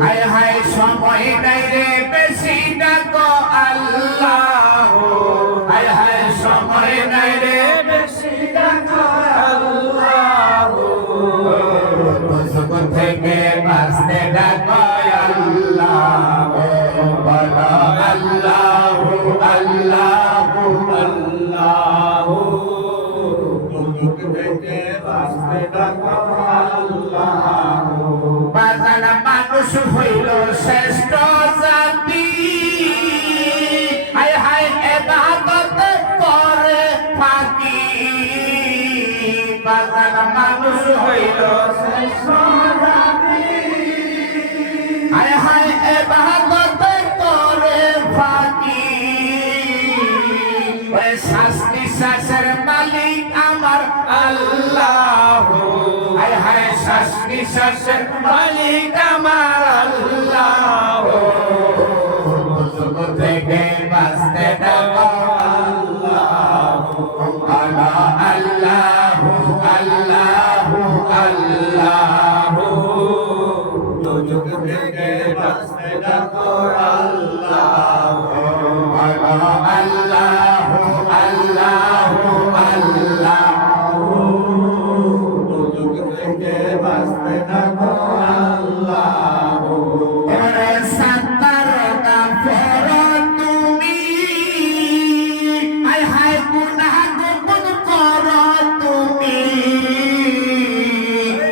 হায় হায় সময় নাই রে বেশি ডাকো আল্লাহ, হায় হায় সময় নাই রে বেশি ডাকো আল্লাহ, দুজক থেকে বাঁচতে ডাকো আল্লাহ, বলো আল্লাহ আল্লাহ আল্লাহ, দুজক থেকে বাঁচতে ডাকো আল্লাহ। বাজান মানুষ হইল শ্রেষ্ঠ জাতি, হায় হায় ইবাদত করে ফাঁকি, বাজান মানুষ হইল শ্রেষ্ঠ জাতি, হায় হায় ইবাদত করে ফাঁকি, ওই শ্বাস নিঃশ্বাসের মালিক আমার আল্লাহ, হায় হায় শ্বাস নিঃশ্বাসের মালিক আমার আল্লাহ, দুজক থেকে বাঁচতে ডাকো আল্লাহ, আল্লাহ আল্লাহ আল্লাহ, দুজক থেকে বাঁচতে ডাকো আল্লাহ, আল্লাহ আল্লাহ আল্লাহ, দুজক থেকে বাঁচতে ডাকো আল্লাহ। ওরে সাত্তার গাফর তুমি, হায় হায় গুনাহ গোপন করো তুমি,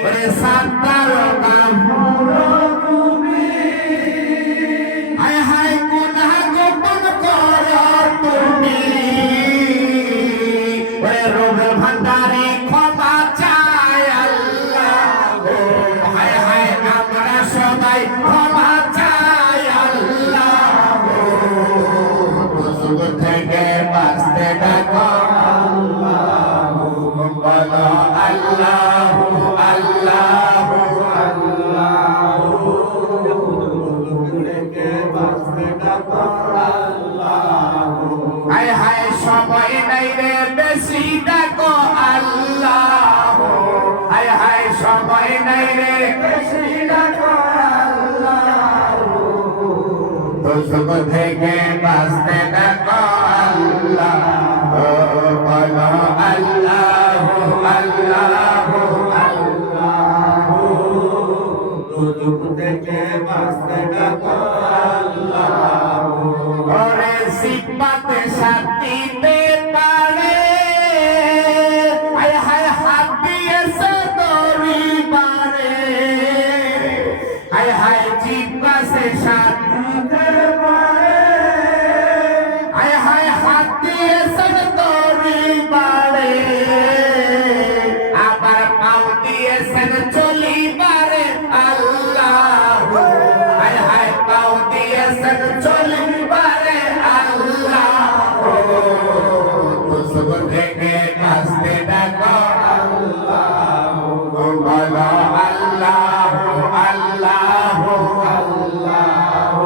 ওরে সাত্তার গাফর তুমি, হায় হায় গুনাহ গোপন করো তুমি, ওরে রোগ ভান্ডারে ক্ষমা চাই আল্লাহ, হায় হায় আমরা সবাই ক্ষমা চাই আল্লাহ, দুজক থেকে বাঁচতে ডাকো আল্লাহ, বলো আল্লাহ আল্লাহ আল্লাহ, দুজক থেকে বাঁচতে ডাকো আল্লাহ, হায় হায় সময় নাই রে বেশি ডাকো আল্লাহ, হায় হায় সময় নাই রে বেশি ডাকো আল্লাহ, দুজক থেকে বাঁচতে ডাকো আল্লাহ, বলো আল্লাহ আল্লাহ আল্লাহ, দুজক থেকে বাঁচতে ডাকো আল্লাহ। ওরে সিফাতে সাথীতে পারে, হায় হায় হাত দিয়েছে দড়ি পারে, হায় হায় জিব্বাতে সাথীতে পারে, হায় হায় হাত দিয়েছে দড়ি পারে, আবার পাও দিয়েছেন চলি পারে আল্লাহ, হায় হায় পাও দিয়েছেন চলি পারে আল্লাহ, দুজক থেকে বাঁচতে ডাকো আল্লাহ, বলো আল্লাহ আল্লাহ আল্লাহ,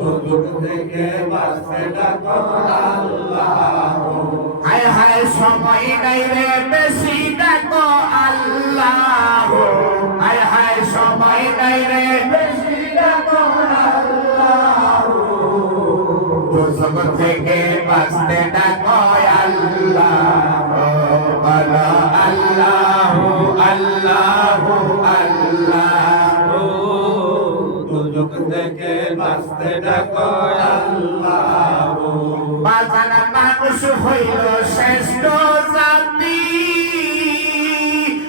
দুজক থেকে বাঁচতে ডাকো আল্লাহ, হায় হায় সময় নাই রে বেশি ডাকো আল্লাহ, হায় হায় সময় নাই রে বেশি ডাকো আল্লাহ, দুজক থেকে বাঁচতে ডাকো আল্লাহ, বলো আল্লাহ আল্লাহ আল্লাহ, দুজক থেকে বাঁচতে ডাকো আল্লাহ। বাজান মানুষ হইল শ্রেষ্ঠ জাতি,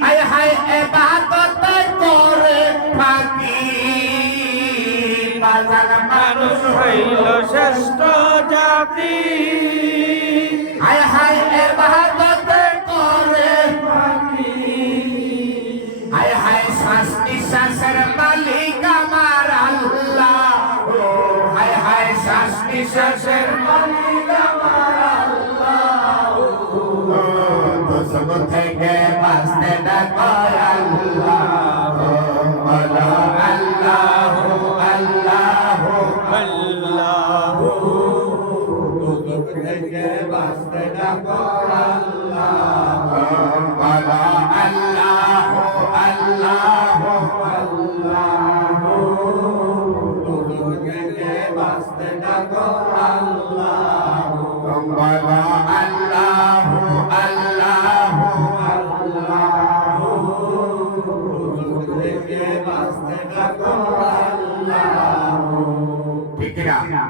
হায় হায় ইবাদত করে ফাঁকি, বাজান মানুষ হইল শ্রেষ্ঠ জাতি, হায় হায় ইবাদত করে ফাঁকি, হায় হায় শ্বাস নিঃশ্বাসের মালিক আমার আল্লাহ, হায় হায় শ্বাস নিঃশ্বাসের মালিক আমার আল্লাহ, দুজক থেকে বাঁচতে ডাকো আল্লাহ, বলো আল্লাহ আল্লাহ আল্লাহ, দুজক থেকে বাঁচতে ডাকো আল্লাহ, বলো আল্লাহ আল্লাহ আল্লাহ। আসতে কত আল্লাহ ঠিক কিনা